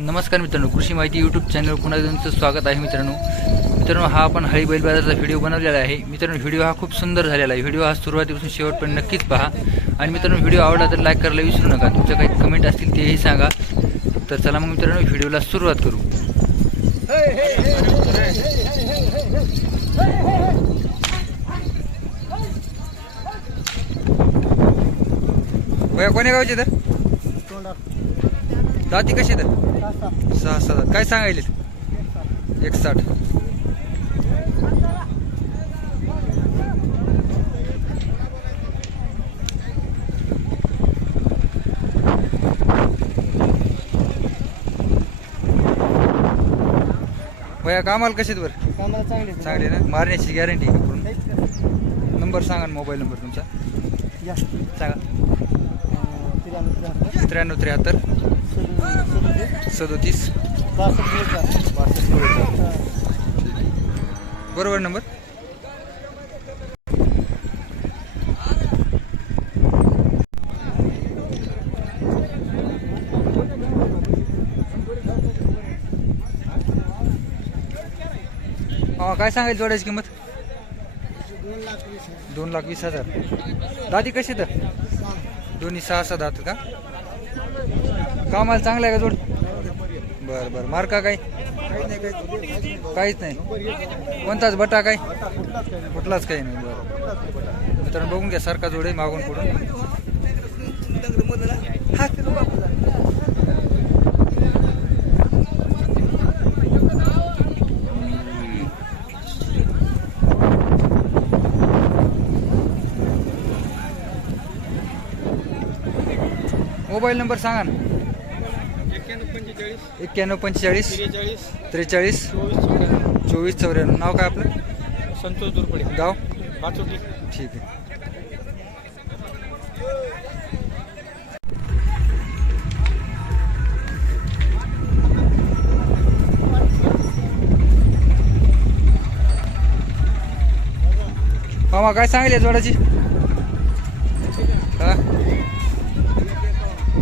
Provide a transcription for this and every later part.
नमस्कार मित्रांनो कृषी माहिती यूट्यूब चॅनल पुन्हा तुमचं स्वागत आहे मित्रांनो. मित्रांनो हा आपण हळी बैल बाजाराचा व्हिडिओ बनवलेला आहे. मित्रांनो व्हिडिओ हा खूप सुंदर झालेला आहे. व्हिडिओ हा सुरुवातीपासून शेवटपर्यंत नक्कीच पहा. आणि मित्रांनो व्हिडिओ आवडला तर लाईक करायला विसरू नका. तुमच्या काही कमेंट असतील तेही सांगा. तर चला मग मित्रांनो व्हिडिओला सुरुवात करू. भैया कोण्या गावचे तर दाती कशी तर सहा सहा. काय सांगायले एक साठ भैया कामाला कसे आहेत बरं? कामाला चांगले चांगले ना? मारण्याची गॅरंटी पूर्ण? नंबर सांगा ना मोबाईल नंबर तुमचा. सांगा. त्र्याण्णव त्र्याहत्तर. सदोतीस. बासष्ट बरोबर नंबर? हा काय सांगायला जोडायची किंमत? दोन लाख वीस दोन लाख वीस हजार. दादी कशी तर? दोन्ही सहा सहा दात का? कामाला चांगला आहे का जोड? बरं बरं. मार्का काय काहीच नाही. कोणताच बटा काय कुठलाच काही नाही. बरं. मित्रांनो बघून घ्या सारखा जोड आहे मागून पुढून मोबाईल नंबर सांगा ना. एक्क्याण्णव पंचेचाळीस त्रेचाळीस चोवीस चौऱ्याण्णव. नाव काय आपलं? संतोष दुरपडे. गाव? ठीक आहे. मामा काय सांगले जोडाची?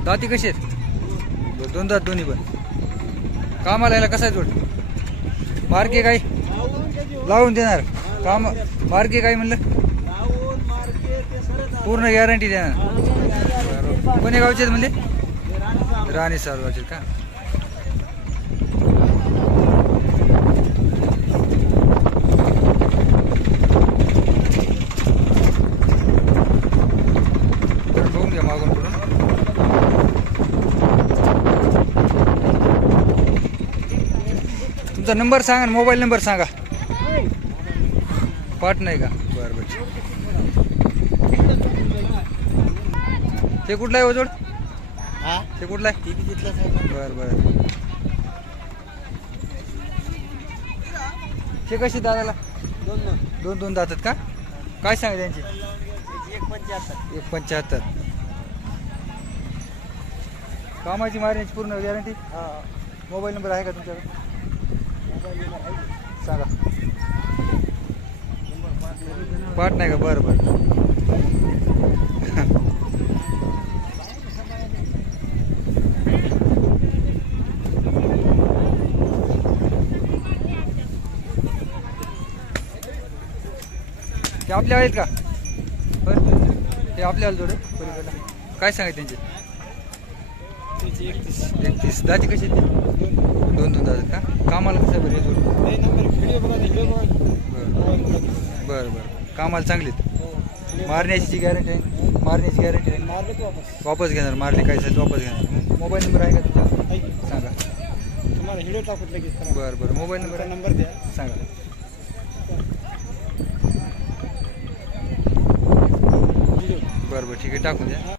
दाती कशी आहेत? दोन दात दोन्ही पण. कामाला यायला कसा आहे जोड? मार्के काय लावून देणार. काम मार्के काय म्हणलं? पूर्ण गॅरंटी देणार. कोणी गावचे आहेत म्हणजे राणी सारगावचे का तर बघून घ्या मागून पुढून तुमचा नंबर सांगा ना मोबाईल नंबर सांगा. पाठ नाही का? बरं बरं. ते कुठला आहे ओजोड हा? ते कुठला आहे? बरं बरं. ते कशी दादाला? दोन दोन. दोन दोन दातात का? काय सांगा त्यांची? एक पंच्याहत्तर. एक पंच्याहत्तर. कामाची मारण्याची पूर्ण गॅरंटी हा. मोबाईल नंबर आहे का तुमच्याकडे? सांगा पाठ नाही का? बरं बरं. ते आपल्या आहेत का? ते आपल्या जोडे काय सांगायचं त्यांचे? एकतीस दाती कशी? दोन दोन दात का? कामाला कसं बरं बरं बरं बरं कामाला चांगलीत हो मारण्याची गॅरंटी आहे मारण्याची गॅरंटी आहे. वापस. वापस घेणार मारले काय झालं वापस घेणार. मोबाईल नंबर आहे का तुमचा. सांगा. तुम्हाला व्हिडिओ टाकत लगेच बरं बरं. मोबाईल नंबर नंबर द्या. सांगा. बरं बरं. ठीक आहे टाकून द्या.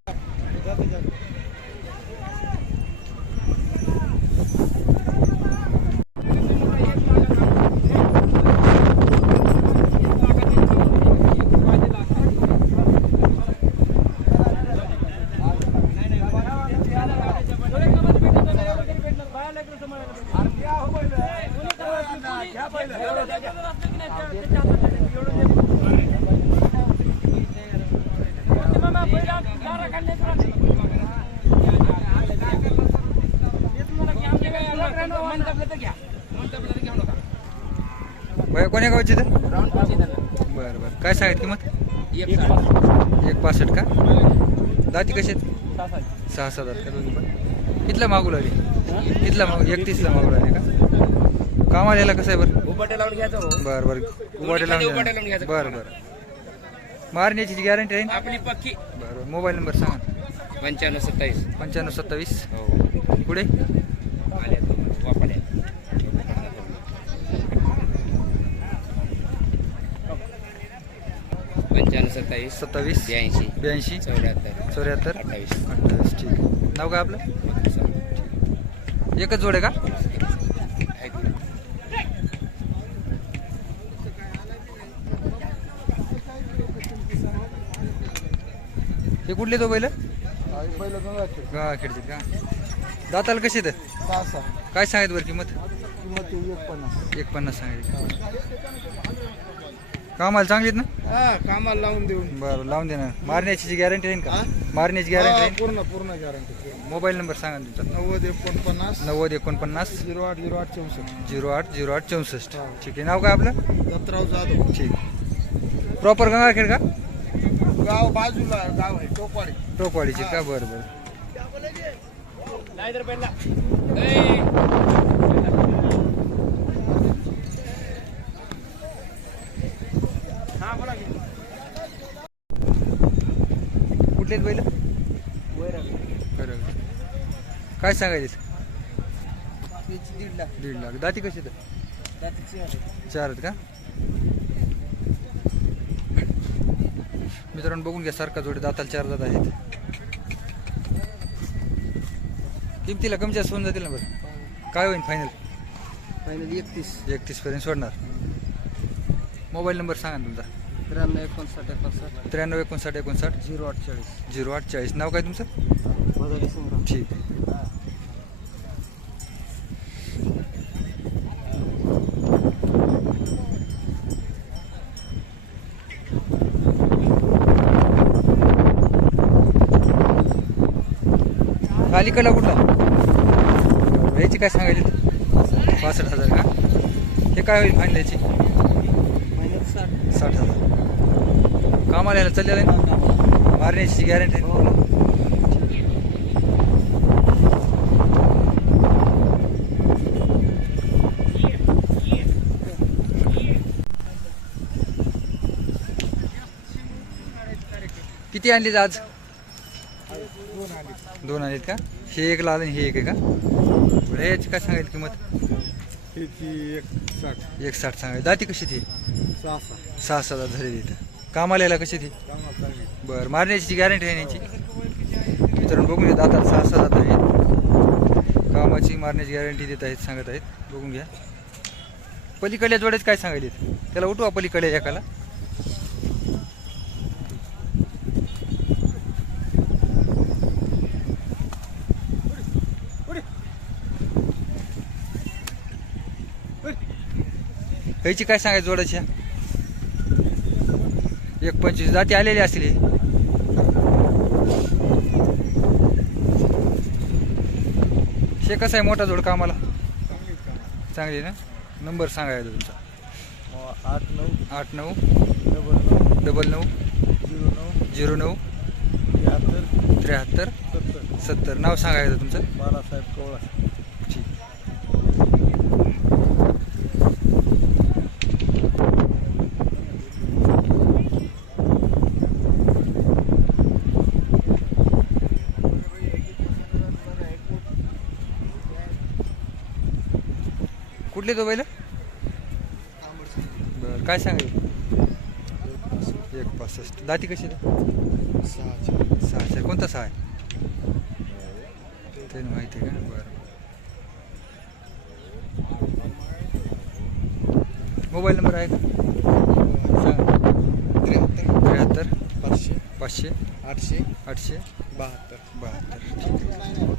भैया कोण्या गावची तर बरं बरं. काय सांगत किंमत? एक पासष्ट का? दाती कशी आहेत? सहा सात आहेत का दोन्ही पण? कितला मागू लागले कितला मागू एकतीसला मागू लागले का? कामाला यायला कसं आहे बरं? उपाट्या लावून घ्यायचं हो. बरं बरं. उभाटे खाली उभाटे लावून लावून घ्यायचं. बरं बरं. मारण्याची गॅरंटी आहे आपली पक्की. बरं बरं. मोबाईल नंबर सांगा. पंच्याण्णव सत्तावीस. पंच्याण्णव सत्तावीस. हो. पुढे? पंच्याण्णव सत्तावीस सत्तावीस ब्याऐंशी ब्याऐंशी चौऱ्याहत्तर चौऱ्याहत्तर अठ्ठावीस. अठ्ठावीस ठीक आहे. नाव काय आपलं? एकच जोड आहे का? हे कुठले तो बैल पहिलं गंगाखेड गावाखेडचे का? दाताला कशी तर काय सांगायचं बरं किंमत? किंमत एक पन्नास. एक पन्नास सांगायची कामाला चांगलीत ना? हा कामाला लावून देऊन बरं लावून देणार मारण्याची गॅरंटी राहील का? हा? मारण्याची हा, गॅरंटी राहील पूर्ण पूर्ण गॅरंटी मोबाईल नंबर सांगा ना तुमचा. नव्वद एकोणपन्नास नव्वद एकोणपन्नास झिरो आठ झिरो आठ चौसष्ट. झिरो आठ झिरो आठ चौसष्ट. हा. ठीक आहे. नाव काय आपलं? दत्तराव जाधव. ठीक. प्रॉपर गंगाखेड का? गाव बाजूला गाव आहे टोपाडी टोकवाडीची का? बरं बरं. कुठलेच बैल? काय सांगायचे दीड लाख. दीड लाख दाती कशी तर चार आहेत का? मित्रांनो बघून घ्या सारखा जोडी दाताला चार दात आहेत. किमतीला कमी जास्त होऊन जातील ना बरं? काय होईल फायनल फायनल एकतीस. एकतीस पर्यंत सोडणार. मोबाईल नंबर सांगा ना तुमचा. त्र्याण्णव एकोणसाठ एकोणसाठ. त्र्याण्णव एकोणसाठ एकोणसाठ. झिरो अठ्ठेचाळीस. झिरो आठ चाळीस नाव काय तुमचं? संग्राम. ठीक आहे. अलीकडला कुठला? याची काय सांगायची? पासष्ट हजार का? हे काय होईल फाईन याची? महिन्यात साठ. साठ हजार. कामाला यायला चाललेलं आहे. मारण्याची गॅरंटी किती आणलीत आज? दोन आणलीत का? हे एक लाल आणि हे एक आहे का? याची काय सांगायची किंमत? एक साठ. एक साठ सांगायची. दाती कशी ती? सहा सहा सहा सात हजार झाली तिथं कामाला यायला कशी ती? बरं मारण्याची गॅरंटी आहे याची. मित्रांनो बघून घ्या दातात सहा सात हजार आहेत. कामाची मारण्याची गॅरंटी देत आहेत सांगत आहेत. बघून घ्या. पलीकडल्या जोड्यात काय सांगायले त्याला उठवा पलीकडे एकाला. ह्याची काय सांगायचं जोडाच्या एक पंचवीस जाती आलेली असतील हे. कसं आहे मोठा जोड कामाला? चांगली ना? नंबर सांगायचा तुमचा. आठ नऊ. आठ नऊ. डबल नऊ. डबल नऊ. झिरो नऊ. झिरो नऊ. त्र्याहत्तर. त्र्याहत्तर. सत्तर. सत्तर. नाव सांगायचं तुमचं. बाळासाहेब कवळा ठीक कुठले तो बैल? बरं काय सांगायचं? एक पासष्ट. दाती कशी? सहाशे कोणता सहा आहे? ते माहिती आहे का? बरं. मोबाईल नंबर आहे का? त्र्याहत्तर. पाचशे. पाचशे. आठशे. आठशे. बहात्तर. बहात्तर. ठीक आहे.